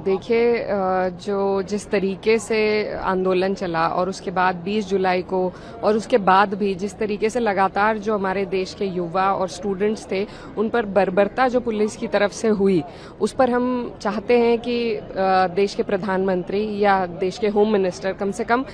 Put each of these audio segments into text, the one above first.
देखिए, जो जिस तरीके से आंदोलन चला और उसके बाद 20 जुलाई को और उसके बाद भी जिस तरीके से लगातार जो हमारे देश के युवा और स्टूडेंट्स थे उन पर बर्बरता जो पुलिस की तरफ से हुई, उस पर हम चाहते हैं कि देश के प्रधानमंत्री या देश के होम मिनिस्टर कम से कम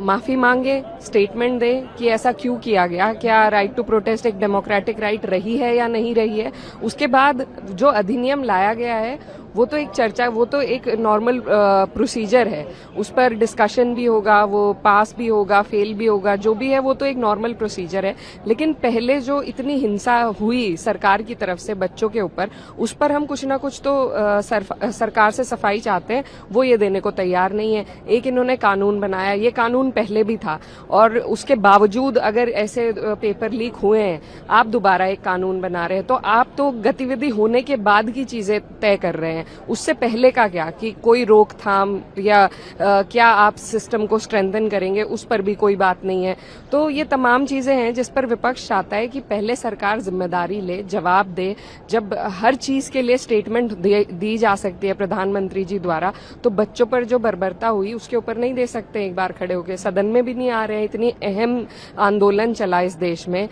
माफी मांगे, स्टेटमेंट दे कि ऐसा क्यों किया गया, क्या राइट टू प्रोटेस्ट एक डेमोक्रेटिक राइट रही है या नहीं रही है। उसके बाद जो अधिनियम लाया गया है वो तो एक चर्चा, वो तो एक नॉर्मल प्रोसीजर है, उस पर डिस्कशन भी होगा, वो पास भी होगा, फेल भी होगा, जो भी है वो तो एक नॉर्मल प्रोसीजर है। लेकिन पहले जो इतनी हिंसा हुई सरकार की तरफ से बच्चों के ऊपर, उस पर हम कुछ ना कुछ तो सरकार से सफाई चाहते हैं, वो ये देने को तैयार नहीं है। एक इन्होंने कानून बनाया, ये कानून पहले भी था और उसके बावजूद अगर ऐसे पेपर लीक हुए हैं, आप दोबारा एक कानून बना रहे हैं, तो आप तो गतिविधि होने के बाद की चीजें तय कर रहे हैं। उससे पहले का क्या कि कोई रोकथाम या क्या आप सिस्टम को स्ट्रेंथन करेंगे, उस पर भी कोई बात नहीं है। तो ये तमाम चीजें हैं जिस पर विपक्ष चाहता है कि पहले सरकार जिम्मेदारी ले, जवाब दे। जब हर चीज के लिए स्टेटमेंट दी जा सकती है प्रधानमंत्री जी द्वारा, तो बच्चों पर जो बर्बरता हुई उसके ऊपर नहीं दे सकते एक बार खड़े होकर, सदन में भी नहीं आ रहे हैं। इतनी अहम आंदोलन चला इस देश में,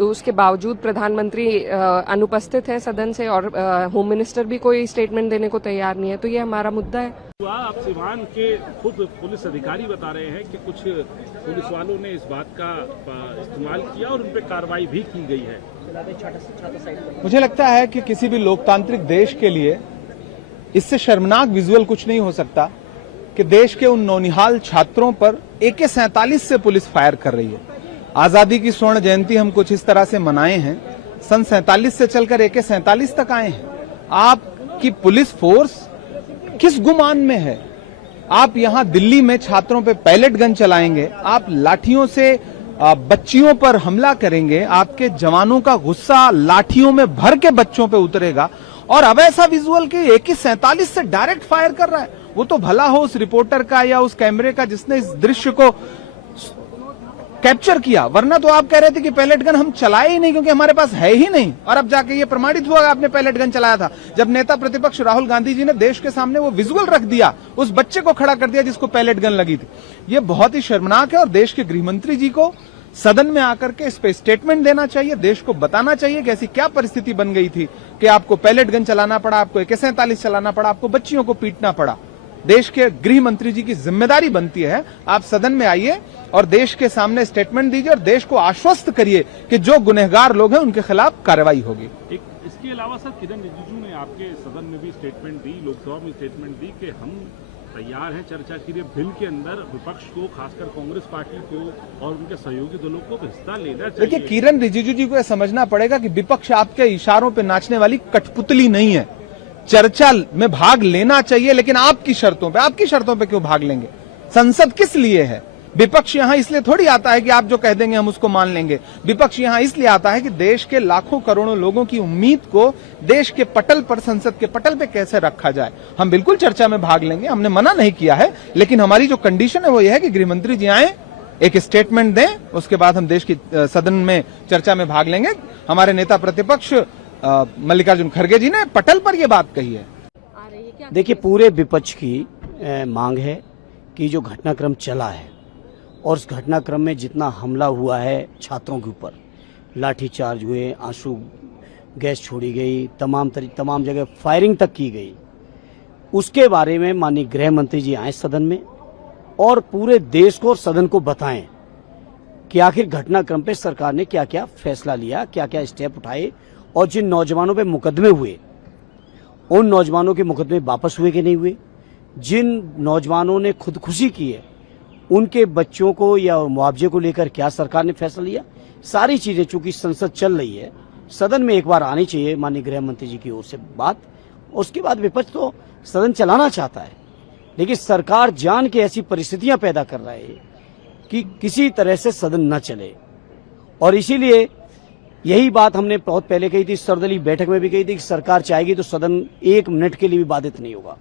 उसके बावजूद प्रधानमंत्री अनुपस्थित है सदन से और होम मिनिस्टर भी कोई स्टेटमेंट देने को तैयार नहीं है। तो ये हमारा मुद्दा है। आप सिवान के खुद पुलिस अधिकारी बता रहे हैं कि कुछ पुलिस वालों ने इस बात का इस्तेमाल किया और उन पर कार्रवाई भी की गई है। मुझे लगता है कि किसी भी लोकतांत्रिक देश के लिए इससे शर्मनाक विजुअल कुछ नहीं हो सकता कि देश के उन नौनिहाल छात्रों पर AK-47 से पुलिस फायर कर रही है। आजादी की स्वर्ण जयंती हम कुछ इस तरह से मनाए हैं, सन 47 से चलकर AK-47 तक आए हैं। आपकी पुलिस फोर्स किस गुमान में है? आप यहां दिल्ली में छात्रों पे पैलेट गन चलाएंगे, आप लाठियों से बच्चियों पर हमला करेंगे, आपके जवानों का गुस्सा लाठियों में भर के बच्चों पे उतरेगा और अब ऐसा विजुअल कि AK-47 से डायरेक्ट फायर कर रहा है। वो तो भला हो उस रिपोर्टर का या उस कैमरे का जिसने इस दृश्य को कैप्चर किया, वरना तो आप कह रहे थे कि पैलेट गन हम चलाए ही नहीं क्योंकि हमारे पास है ही नहीं, और अब जाके ये प्रमाणित हुआ आपने पैलेट गन चलाया था। जब नेता प्रतिपक्ष राहुल गांधी जी ने देश के सामने वो विजुअल रख दिया, उस बच्चे को खड़ा कर दिया जिसको पैलेट गन लगी थी। ये बहुत ही शर्मनाक है और देश के गृह मंत्री जी को सदन में आकर के इस पे स्टेटमेंट देना चाहिए, देश को बताना चाहिए कि ऐसी क्या परिस्थिति बन गई थी कि आपको पैलेट गन चलाना पड़ा, आपको AK-47 चलाना पड़ा, आपको बच्चियों को पीटना पड़ा। देश के गृह मंत्री जी की जिम्मेदारी बनती है आप सदन में आइए और देश के सामने स्टेटमेंट दीजिए और देश को आश्वस्त करिए कि जो गुनहगार लोग हैं उनके खिलाफ कार्रवाई होगी। इसके अलावा सर, किरण रिजिजू ने आपके सदन में भी स्टेटमेंट दी, लोकसभा में स्टेटमेंट दी कि हम तैयार हैं चर्चा के लिए, बिल के अंदर विपक्ष को, खासकर कांग्रेस पार्टी को और उनके सहयोगी दलों को हिस्सा लेना चाहिए। देखिए, किरण रिजिजू जी को यह समझना पड़ेगा कि विपक्ष आपके इशारों पर नाचने वाली कठपुतली नहीं है। चर्चा में भाग लेना चाहिए, लेकिन आपकी शर्तों पे क्यों भाग लेंगे? संसद किस लिए है? विपक्ष यहां इसलिए थोड़ी आता है कि आप जो कह देंगे हम उसको मान लेंगे। विपक्ष यहां इसलिए आता है कि देश के लाखों करोड़ों लोगों की उम्मीद को देश के पटल पर, संसद के पटल पे कैसे रखा जाए। हम बिल्कुल चर्चा में भाग लेंगे, हमने मना नहीं किया है, लेकिन हमारी जो कंडीशन है वो ये है कि गृहमंत्री जी आए, एक स्टेटमेंट दें, उसके बाद हम देश की सदन में चर्चा में भाग लेंगे। हमारे नेता प्रतिपक्ष मल्लिकार्जुन खड़गे जी ने पटल पर यह बात कही है। देखिए, पूरे विपक्ष की मांग है कि जो घटनाक्रम चला है और उस घटनाक्रम में जितना हमला हुआ है छात्रों के ऊपर, लाठीचार्ज हुए, आंसू गैस छोड़ी गई, तमाम जगह फायरिंग तक की गई, उसके बारे में माननीय गृह मंत्री जी आए सदन में और पूरे देश को और सदन को बताएं कि आखिर घटनाक्रम पे सरकार ने क्या क्या फैसला लिया, क्या क्या स्टेप उठाए और जिन नौजवानों पे मुकदमे हुए उन नौजवानों के मुकदमे वापस हुए कि नहीं हुए, जिन नौजवानों ने खुदकुशी की है उनके बच्चों को या मुआवजे को लेकर क्या सरकार ने फैसला लिया। सारी चीजें चूंकि संसद चल रही है, सदन में एक बार आनी चाहिए माननीय गृह मंत्री जी की ओर से बात। उसके बाद विपक्ष तो सदन चलाना चाहता है, लेकिन सरकार जान के ऐसी परिस्थितियां पैदा कर रहा है कि किसी तरह से सदन न चले। और इसीलिए यही बात हमने बहुत पहले कही थी, सर्वदलीय बैठक में भी कही थी कि सरकार चाहेगी तो सदन 1 मिनट के लिए भी बाधित नहीं होगा।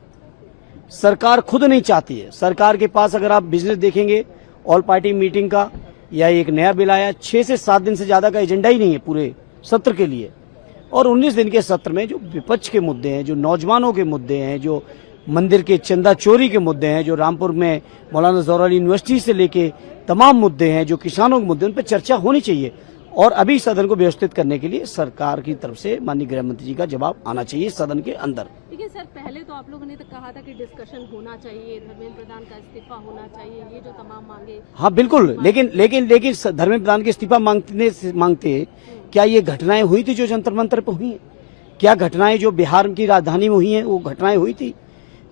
सरकार खुद नहीं चाहती है। सरकार के पास अगर आप बिजनेस देखेंगे, ऑल पार्टी मीटिंग का या एक नया बिल आया, 6 से 7 दिन से ज्यादा का एजेंडा ही नहीं है पूरे सत्र के लिए। और 19 दिन के सत्र में जो विपक्ष के मुद्दे हैं, जो नौजवानों के मुद्दे हैं, जो मंदिर के चंदा चोरी के मुद्दे हैं, जो रामपुर में मौलाना जौहर यूनिवर्सिटी से लेके तमाम मुद्दे हैं, जो किसानों के मुद्दे, उन पर चर्चा होनी चाहिए। और अभी सदन को व्यवस्थित करने के लिए सरकार की तरफ से माननीय गृह मंत्री जी का जवाब आना चाहिए सदन के अंदर। देखिए सर, पहले तो आप लोगों ने तो कहा था कि डिस्कशन होना चाहिए, धर्मेंद्र प्रधान का इस्तीफा होना चाहिए, ये जो तमाम मांगे। हाँ बिल्कुल, लेकिन धर्मेंद्र प्रधान के इस्तीफा मांगते क्या ये घटनाएं हुई थी जो जंतर मंतर पर हुई हैं? क्या घटनाएं जो बिहार की राजधानी में हुई हैं वो घटनाएं हुई थी?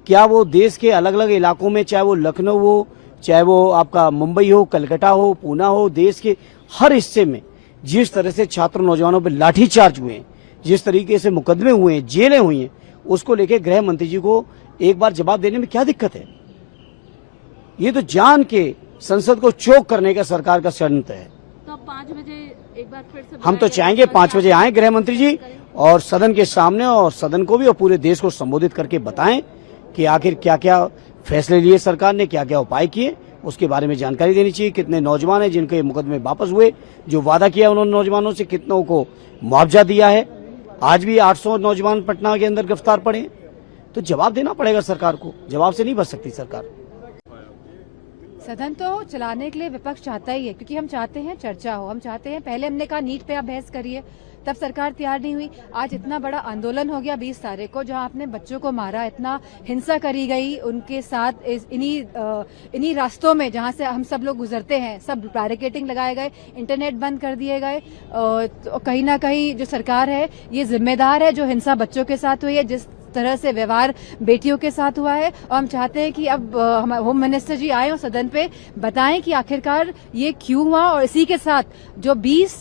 क्या वो देश के अलग अलग इलाकों में, चाहे वो लखनऊ हो, चाहे वो आपका मुंबई हो, कलकत्ता हो, पूना हो, देश के हर हिस्से में जिस तरह से छात्र नौजवानों पर लाठीचार्ज हुए हैं, जिस तरीके से मुकदमे हुए हैं, जेलें हुई हैं, उसको लेके गृह मंत्री जी को एक बार जवाब देने में क्या दिक्कत है? ये तो जान के संसद को चोक करने का सरकार का षड्यंत्र है। तो अब 5 बजे एक बार फिर से हम तो चाहेंगे 5 बजे आए गृह मंत्री जी और सदन के सामने, और सदन को भी और पूरे देश को संबोधित करके बताएं कि आखिर क्या क्या फैसले लिए सरकार ने, क्या क्या उपाय किए, उसके बारे में जानकारी देनी चाहिए। कितने नौजवान हैं जिनके मुकदमे वापस हुए, जो वादा किया उन्होंने नौजवानों से, कितनों को मुआवजा दिया है। आज भी 800 नौजवान पटना के अंदर गिरफ्तार पड़े, तो जवाब देना पड़ेगा सरकार को, जवाब से नहीं बच सकती सरकार। सदन तो चलाने के लिए विपक्ष चाहता ही है, क्योंकि हम चाहते हैं चर्चा हो, हम चाहते हैं, पहले हमने कहा नीट पे आप बहस करिए, तब सरकार तैयार नहीं हुई। आज इतना बड़ा आंदोलन हो गया 20 तारीख को, जहां आपने बच्चों को मारा, इतना हिंसा करी गई उनके साथ, इन्हीं रास्तों में जहां से हम सब लोग गुजरते हैं, सब बैरिकेडिंग लगाए गए, इंटरनेट बंद कर दिए गए। तो कहीं ना कहीं जो सरकार है ये जिम्मेदार है, जो हिंसा बच्चों के साथ हुई है, जिस तरह से व्यवहार बेटियों के साथ हुआ है। और हम चाहते हैं कि अब हम होम मिनिस्टर जी आए और सदन पे बताएं कि आखिरकार ये क्यों हुआ, और इसी के साथ जो 20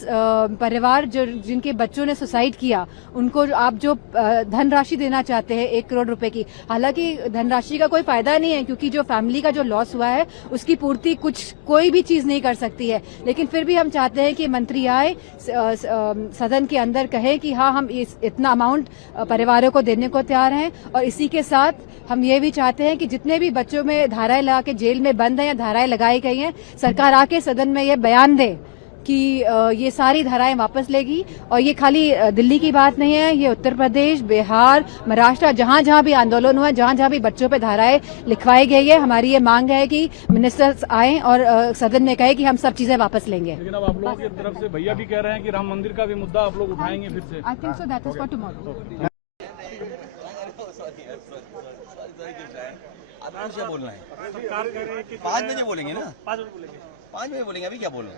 परिवार जो जिनके बच्चों ने सुसाइड किया, उनको आप जो धनराशि देना चाहते हैं 1 करोड़ रुपए की, हालांकि धनराशि का कोई फायदा नहीं है, क्योंकि जो फैमिली का जो लॉस हुआ है उसकी पूर्ति कोई भी चीज नहीं कर सकती है। लेकिन फिर भी हम चाहते हैं कि मंत्री आए सदन के अंदर कहे कि हाँ, हम इतना अमाउंट परिवारों को देने को तैयार हैं। और इसी के साथ हम ये भी चाहते हैं कि जितने भी बच्चों में धाराएं लगा के जेल में बंद हैं या धाराएं लगाई गई हैं, सरकार आके सदन में ये बयान दे कि ये सारी धाराएं वापस लेगी। और ये खाली दिल्ली की बात नहीं है, ये उत्तर प्रदेश, बिहार, महाराष्ट्र, जहां जहां भी आंदोलन हुआ, जहां जहां भी बच्चों पे धाराएं लिखवाई गई है, हमारी ये मांग है कि मिनिस्टर्स आए और सदन में कहे कि हम सब चीजें वापस लेंगे। लेकिन अब आप लोगों की तरफ से भैया भी कह रहे हैं कि राम मंदिर का भी मुद्दा आप लोग उठाएंगे फिर से। I think so, that is for tomorrow. आपको क्या बोलना है? 5 बजे बोलेंगे ना, 5 बजे बोलेंगे। अभी क्या बोलूं?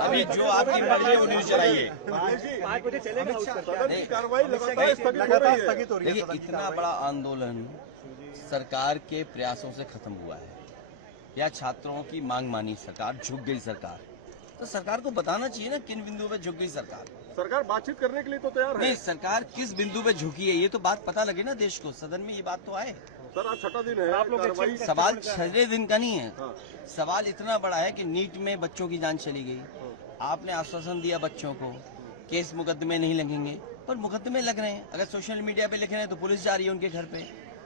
अभी जो आपकी मर्जी है वो न्यूज चलाइए। 5 बजे चलेगा देखिए, इतना बड़ा आंदोलन सरकार के प्रयासों से खत्म हुआ है, या छात्रों की मांग मानी सरकार, झुक गई सरकार, तो सरकार को बताना चाहिए ना किन बिंदु पे झुक गई सरकार। सरकार बातचीत करने के लिए तो तैयार है। नहीं, सरकार किस बिंदु पे झुकी है ये तो बात पता लगे ना देश को, सदन में ये बात तो आए। सर आज 6वां दिन है, आप लोग सवाल 6 दिन का नहीं है, सवाल इतना बड़ा है कि नीट में बच्चों की जान चली गई। आपने आश्वासन दिया बच्चों को, केस मुकदमे नहीं लगेंगे, पर मुकदमे लग रहे हैं। अगर सोशल मीडिया पे लिख रहे हैं तो पुलिस जा रही है उनके घर पे,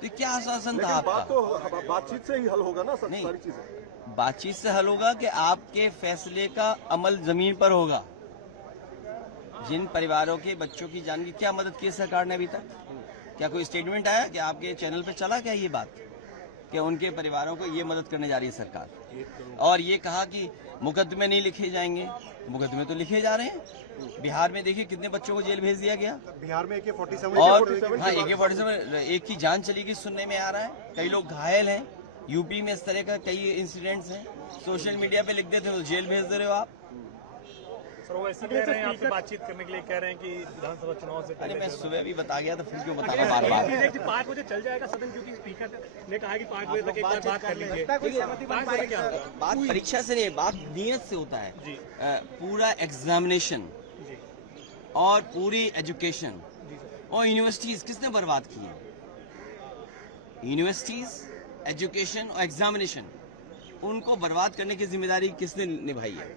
तो क्या आश्वासन था आपका? बात तो बातचीत से ही हल होगा ना सर, सारी चीजें बातचीत से हल होगा कि आपके फैसले का अमल जमीन पर होगा। जिन परिवारों के बच्चों की जान की क्या मदद की है सरकार ने अभी तक? क्या कोई स्टेटमेंट आया कि आपके चैनल पे चला क्या ये बात कि उनके परिवारों को ये मदद करने जा रही है सरकार? और ये कहा कि मुकदमे नहीं लिखे जाएंगे, मुकदमे तो लिखे जा रहे हैं। बिहार में देखिए कितने बच्चों को जेल भेज दिया गया। बिहार में AK-47 और हाँ, AK-47 एक की जान चली गई सुनने में आ रहा है, कई लोग घायल हैं। यूपी में इस तरह का कई इंसिडेंट्स हैं, सोशल मीडिया पे लिख देते हो तो जेल भेज दे रहे हो आप। सर वो ऐसे कह रहे हैं आपसे बातचीत करने के लिए, कह रहे हैं कि विधानसभा चुनाव से अरे मैं सुबह भी बता गया तो फिर क्यों बता रहा बार बार? 5 बजे चल जाएगा सदन, क्योंकि स्पीकर ने कहा कि 5 बजे तक एक बार बात कर लीजिए। बात परीक्षा से नहीं, बात नियत से होता है। पूरा एग्जामिनेशन और पूरी एजुकेशन और यूनिवर्सिटीज किसने बर्बाद की है? यूनिवर्सिटीज, एजुकेशन और एग्जामिनेशन, उनको बर्बाद करने की जिम्मेदारी किसने निभाई है?